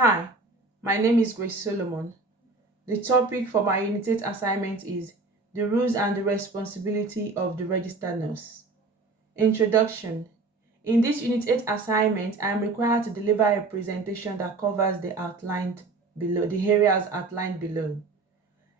Hi, my name is Grace Solomon. The topic for my Unit 8 assignment is the rules and the responsibility of the registered nurse. Introduction. In this Unit 8 assignment, I am required to deliver a presentation that covers the areas outlined below.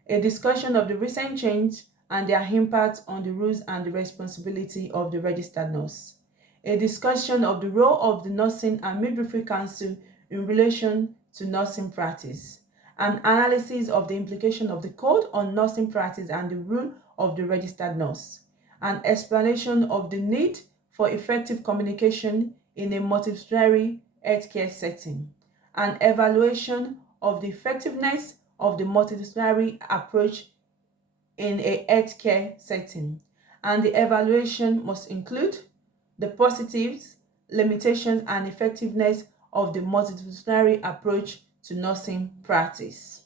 A discussion of the recent change and their impact on the rules and the responsibility of the registered nurse. A discussion of the role of the Nursing and Midwifery Council in relation to nursing practice. An analysis of the implication of the Code on Nursing Practice and the role of the registered nurse. An explanation of the need for effective communication in a multidisciplinary healthcare setting. An evaluation of the effectiveness of the multidisciplinary approach in a healthcare setting. And the evaluation must include the positives, limitations, and effectiveness of the multidisciplinary approach to nursing practice.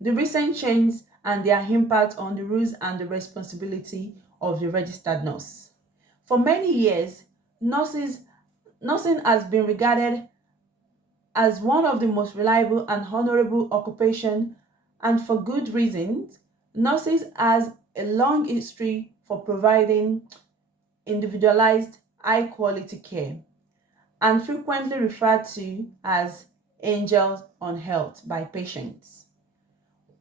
The recent changes and their impact on the rules and the responsibility of the registered nurse. For many years, nursing has been regarded as one of the most reliable and honorable occupations, and for good reasons. Nurses has a long history for providing individualized, high-quality care, and frequently referred to as angels on health by patients.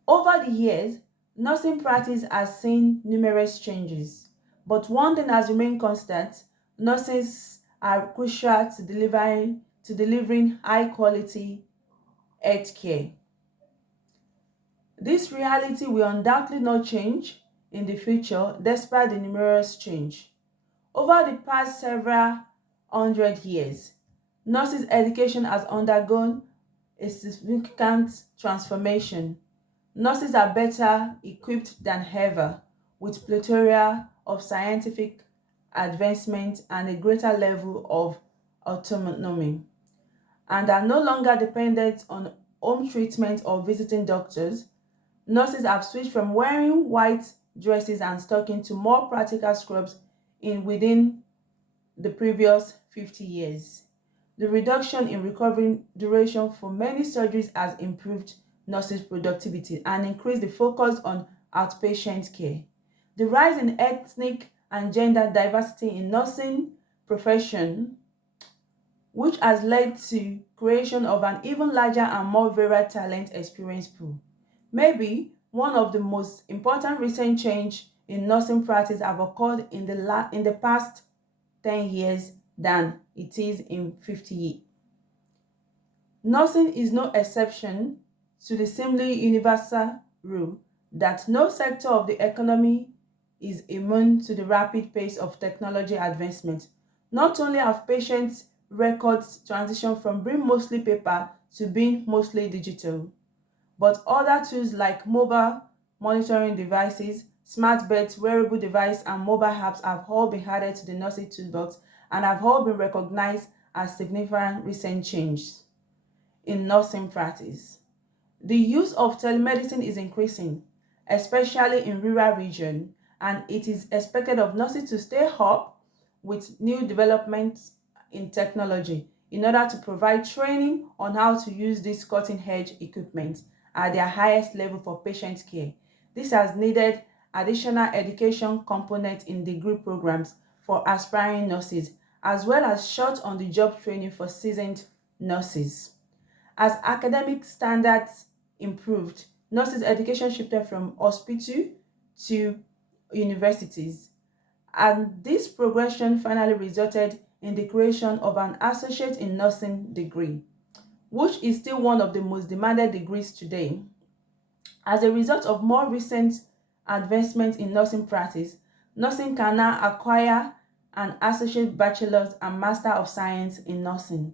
Over the years, nursing practice has seen numerous changes, but one thing has remained constant: nurses are crucial to delivering high-quality health care. This reality will undoubtedly not change in the future despite the numerous change. Over the past several hundred years, nurses' education has undergone a significant transformation. Nurses are better equipped than ever, with plethora of scientific advancement and a greater level of autonomy, and are no longer dependent on home treatment or visiting doctors. Nurses have switched from wearing white dresses and stockings to more practical scrubs in within the previous 50 years. The reduction in recovery duration for many surgeries has improved nurses' productivity and increased the focus on outpatient care. The rise in ethnic and gender diversity in nursing profession, which has led to creation of an even larger and more varied talent experience pool, may be one of the most important recent change in nursing practice have occurred in the past 10 years than it is in 50 years. Nursing is no exception to the seemingly universal rule that no sector of the economy is immune to the rapid pace of technology advancement. Not only have patients' records transitioned from being mostly paper to being mostly digital, but other tools like mobile monitoring devices, smart beds, wearable devices, and mobile apps have all been added to the nursing toolbox and have all been recognized as significant recent changes in nursing practice. The use of telemedicine is increasing, especially in rural regions, and it is expected of nurses to stay up with new developments in technology in order to provide training on how to use this cutting-edge equipment at their highest level for patient care. This has needed additional education components in degree programs for aspiring nurses, as well as short on-the-job training for seasoned nurses. As academic standards improved, nurses' education shifted from hospital to universities, and this progression finally resulted in the creation of an associate in nursing degree, which is still one of the most demanded degrees today. As a result of more recent advancements in nursing practice, nursing can now acquire an associate bachelor's and master of science in nursing.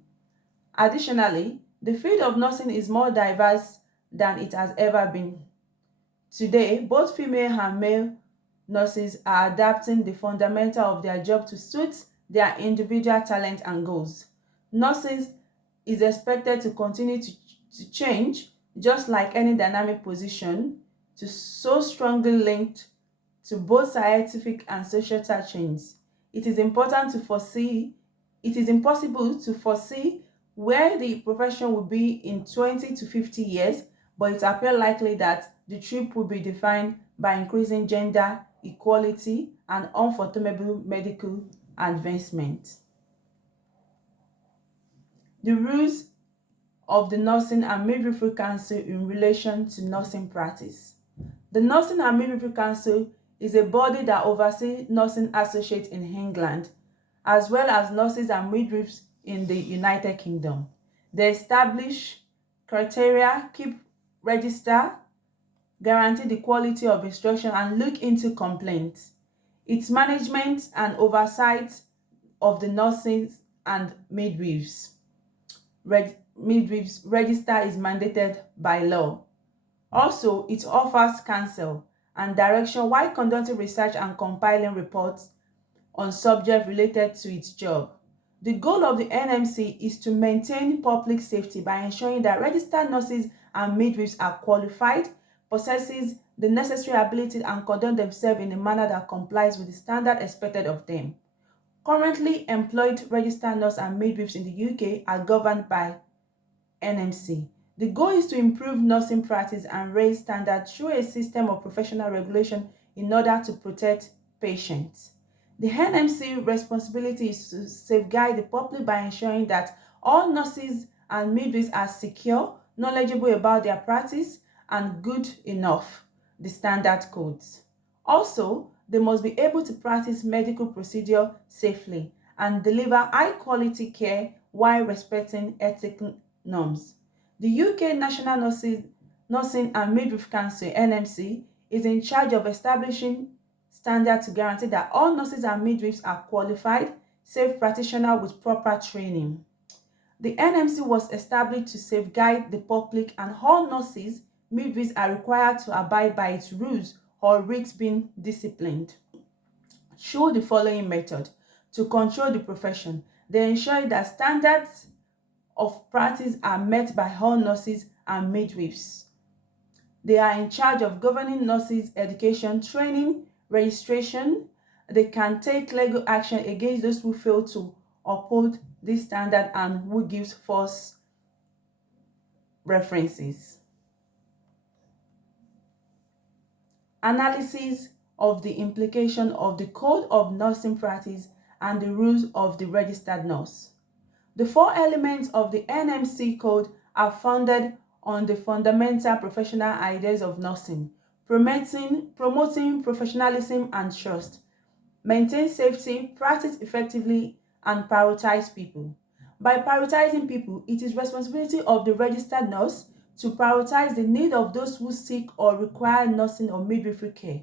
Additionally, the field of nursing is more diverse than it has ever been. Today, both female and male nurses are adapting the fundamental of their job to suit their individual talent and goals. Nursing is expected to continue to change, just like any dynamic position, to so strongly linked to both scientific and societal change. It is important to foresee, it is impossible to foresee where the profession will be in 20 to 50 years, but it appears likely that the trip will be defined by increasing gender equality and unfathomable medical advancement. The rules of the Nursing and Midwifery Council in relation to nursing practice. The Nursing and Midwifery Council is a body that oversees nursing associates in England, as well as nurses and midwives in the United Kingdom. They establish criteria, keep register, guarantee the quality of instruction, and look into complaints. Its management and oversight of the nurses and midwives register is mandated by law. Also, it offers counsel and direction while conducting research and compiling reports on subjects related to its job. The goal of the NMC is to maintain public safety by ensuring that registered nurses and midwives are qualified, possesses the necessary ability, and conduct themselves in a manner that complies with the standard expected of them. Currently employed registered nurses and midwives in the UK are governed by NMC. The goal is to improve nursing practice and raise standards through a system of professional regulation in order to protect patients. The NMC responsibility is to safeguard the public by ensuring that all nurses and midwives are secure, knowledgeable about their practice, and good enough, the standard codes. Also, they must be able to practice medical procedure safely and deliver high-quality care while respecting ethical norms. The UK National Nursing and Midwifery Council (NMC) is in charge of establishing standards to guarantee that all nurses and midwives are qualified, safe practitioners with proper training. The NMC was established to safeguard the public, and all nurses, midwives are required to abide by its rules or risk being disciplined. Through the following method to control the profession, they ensure that standards of practice are met by all nurses and midwives. They are in charge of governing nurses' education, training, registration. They can take legal action against those who fail to uphold this standard and who gives false references. Analysis of the implication of the Code of Nursing Practice and the rules of the registered nurse. The four elements of the NMC code are founded on the fundamental professional ideas of nursing: promoting professionalism and trust, maintain safety, practice effectively, and prioritize people. By prioritizing people, it is responsibility of the registered nurse to prioritize the need of those who seek or require nursing or midwifery care.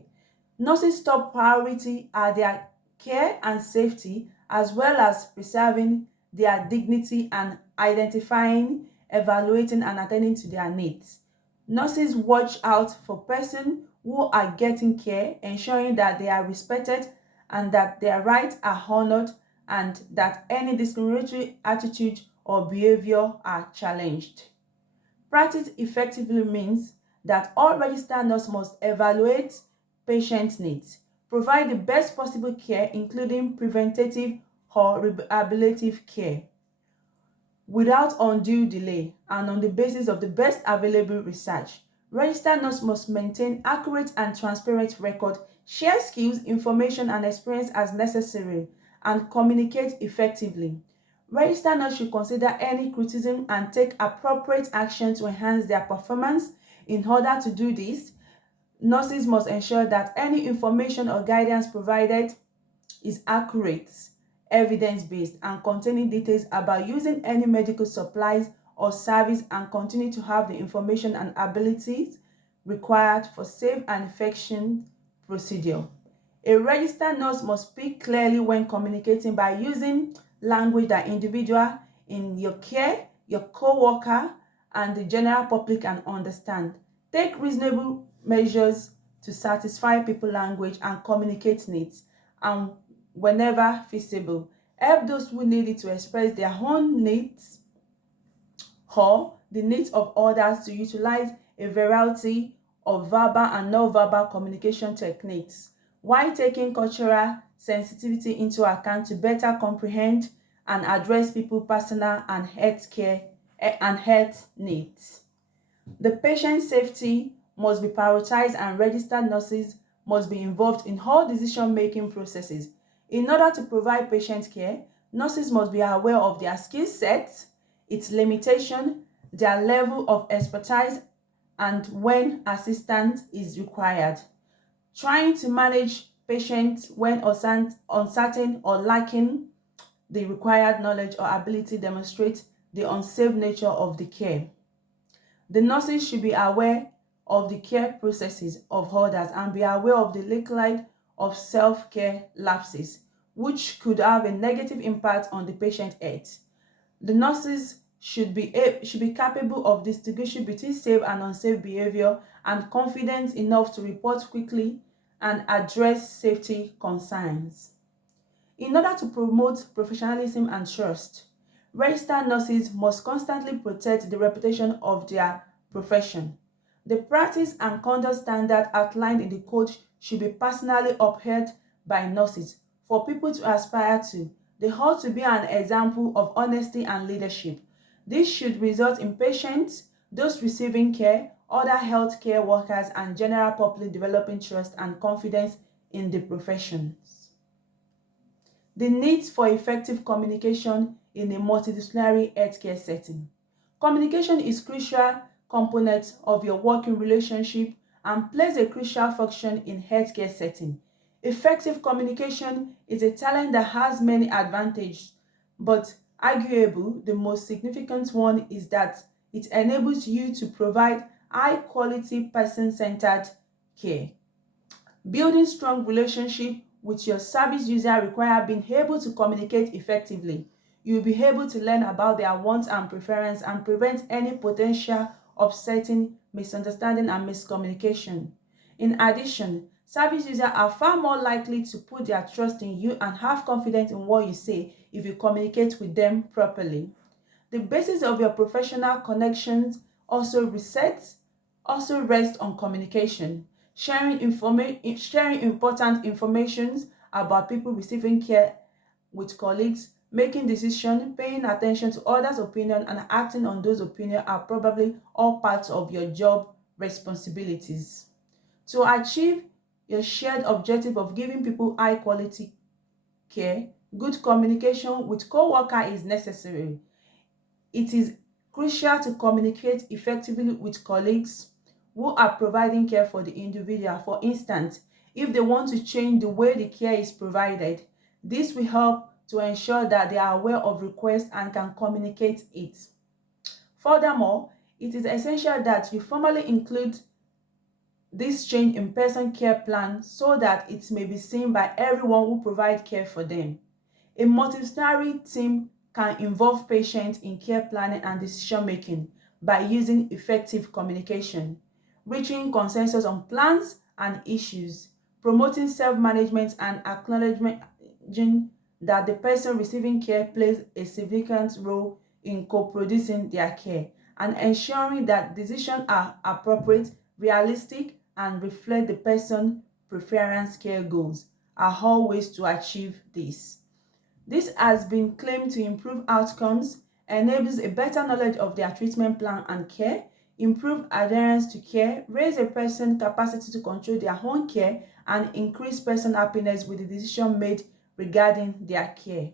Nurses' top priority are their care and safety, as well as preserving their dignity and identifying, evaluating, and attending to their needs. Nurses watch out for persons who are getting care, ensuring that they are respected and that their rights are honored, and that any discriminatory attitude or behavior are challenged. Practice effectively means that all registered nurses must evaluate patient needs, provide the best possible care, including preventative or rehabilitative care, without undue delay and on the basis of the best available research. Registered nurses must maintain accurate and transparent record, share skills, information, and experience as necessary, and communicate effectively. Registered nurses should consider any criticism and take appropriate action to enhance their performance. In order to do this, nurses must ensure that any information or guidance provided is accurate, evidence-based, and containing details about using any medical supplies or service, and continue to have the information and abilities required for safe and effective procedure. A registered nurse must speak clearly when communicating by using language that individuals in your care, your co-worker, and the general public can understand. Take reasonable measures to satisfy people's language and communicate needs, and whenever feasible, help those who need it to express their own needs or the needs of others, to utilize a variety of verbal and non-verbal communication techniques, while taking cultural sensitivity into account to better comprehend and address people's personal and health needs. The patient safety must be prioritized and registered nurses must be involved in all decision-making processes. In order to provide patient care, nurses must be aware of their skill sets, its limitation, their level of expertise, and when assistance is required. Trying to manage patients when uncertain or lacking the required knowledge or ability demonstrates the unsafe nature of the care. The nurses should be aware of the care processes of others and be aware of the likelihood of self-care lapses, which could have a negative impact on the patient health. The nurses should be capable of distinguishing between safe and unsafe behavior and confident enough to report quickly and address safety concerns. In order to promote professionalism and trust, registered nurses must constantly protect the reputation of their profession. The practice and conduct standards outlined in the code should be personally upheld by nurses for people to aspire to. They ought to be an example of honesty and leadership. This should result in patients, those receiving care, other healthcare workers, and general public developing trust and confidence in the professions. The need for effective communication in a multidisciplinary healthcare setting. Communication is a crucial component of your working relationship and plays a crucial function in healthcare setting. Effective communication is a talent that has many advantages, but arguably the most significant one is that it enables you to provide high-quality, person-centered care. Building strong relationship with your service user requires being able to communicate effectively. You'll be able to learn about their wants and preferences and prevent any potential upsetting, misunderstanding, and miscommunication. In addition, service users are far more likely to put their trust in you and have confidence in what you say if you communicate with them properly. The basis of your professional connections also rests on communication. Sharing important information about people receiving care with colleagues, making decisions, paying attention to others' opinions, and acting on those opinions are probably all parts of your job responsibilities. To achieve your shared objective of giving people high-quality care, good communication with co-workers is necessary. It is crucial to communicate effectively with colleagues who are providing care for the individual. For instance, if they want to change the way the care is provided, this will help to ensure that they are aware of requests and can communicate it. Furthermore, it is essential that you formally include this change in person care plan so that it may be seen by everyone who provides care for them. A multidisciplinary team can involve patients in care planning and decision-making by using effective communication, reaching consensus on plans and issues, promoting self-management, and acknowledging that the person receiving care plays a significant role in co-producing their care, and ensuring that decisions are appropriate, realistic, and reflect the person's preference care goals are all ways to achieve this. This has been claimed to improve outcomes, enables a better knowledge of their treatment plan and care, improve adherence to care, raise a person's capacity to control their own care, and increase person happiness with the decision made regarding their care.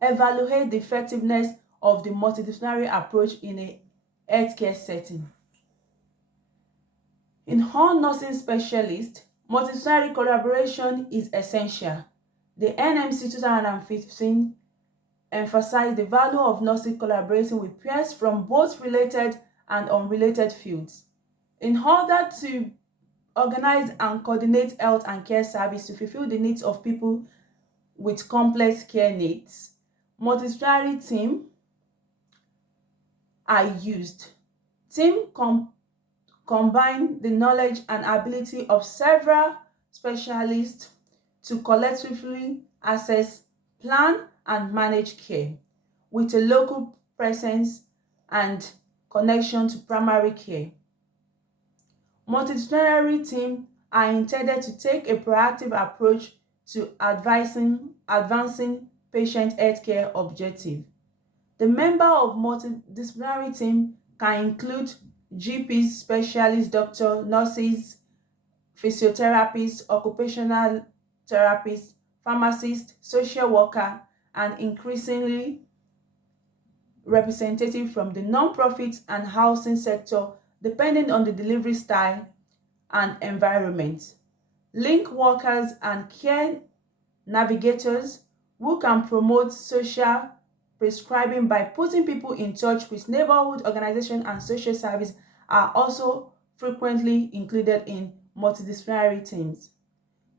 Evaluate the effectiveness of the multidisciplinary approach in a healthcare setting. In all nursing specialists, multidisciplinary collaboration is essential. The NMC 2015 emphasized the value of nurses collaborating with peers from both related and unrelated fields. In order to organize and coordinate health and care service to fulfill the needs of people with complex care needs, multidisciplinary teams are used. Teams combine the knowledge and ability of several specialists to collectively assess, plan, and manage care with a local presence and connection to primary care. Multidisciplinary teams are intended to take a proactive approach to advancing patient healthcare objectives. The member of multidisciplinary team can include GPs, specialists, doctors, nurses, physiotherapists, occupational therapists, pharmacists, social worker, and increasingly representative from the non-profit and housing sector, depending on the delivery style and environment. Link workers and care navigators who can promote social prescribing by putting people in touch with neighborhood organizations and social service are also frequently included in multidisciplinary teams.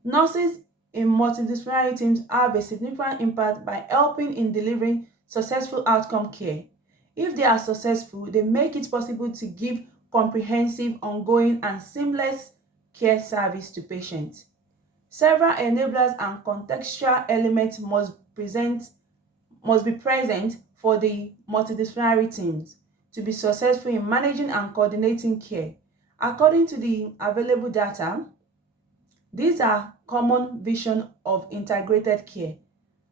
Nurses in multidisciplinary teams have a significant impact by helping in delivering successful outcome care. If they are successful, they make it possible to give comprehensive, ongoing, and seamless care service to patients. Several enablers and contextual elements must be present for the multidisciplinary teams to be successful in managing and coordinating care. According to the available data, these are common vision of integrated care,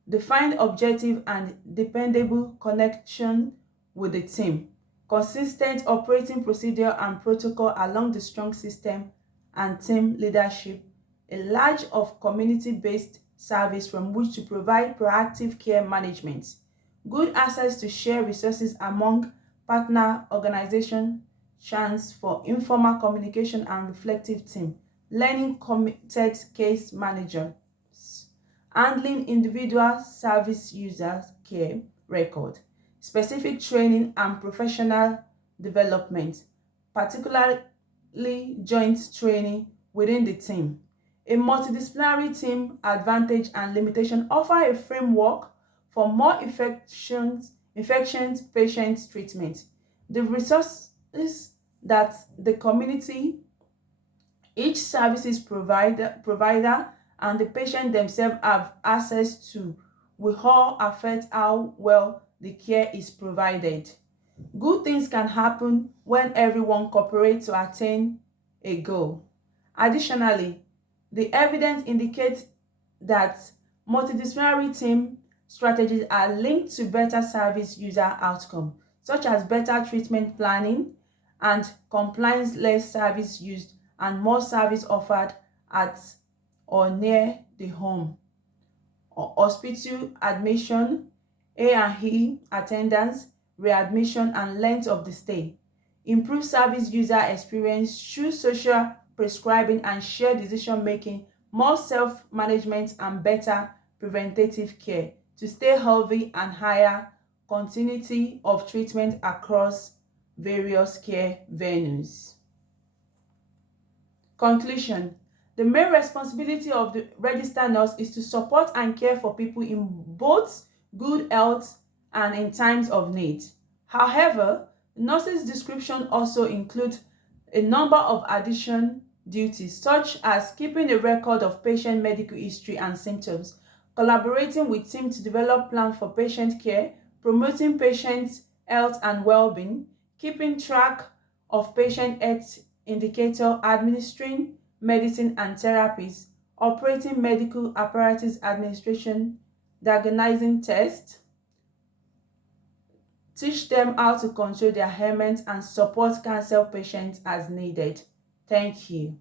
defined objective and dependable connection with the team, consistent operating procedure and protocol along the strong system and team leadership, a large of community-based service from which to provide proactive care management, good access to share resources among partner organizations, chance for informal communication and reflective team, learning committed case managers, handling individual service users care record, specific training and professional development, particularly joint training within the team. A multidisciplinary team advantage and limitation offer a framework for more infections patient treatment. The resources that the community, each services provider and the patient themselves have access to will all affect how well the care is provided. Good things can happen when everyone cooperates to attain a goal. Additionally, the evidence indicates that multidisciplinary team strategies are linked to better service user outcome, such as better treatment planning and compliance-led service used and more service offered at or near the home, or hospital admission, A&E attendance, readmission, and length of the stay. Improve service user experience through social prescribing and shared decision-making, more self-management, and better preventative care to stay healthy and higher continuity of treatment across various care venues. Conclusion. The main responsibility of the registered nurse is to support and care for people in both good health and in times of need. However, the nurse's description also includes a number of additional duties, such as keeping a record of patient medical history and symptoms, collaborating with teams to develop plans for patient care, promoting patient health and well-being, keeping track of patient health indicator, administering medicine and therapies, operating medical apparatus administration, diagnosing tests, teach them how to control their ailments and support cancer patients as needed. Thank you.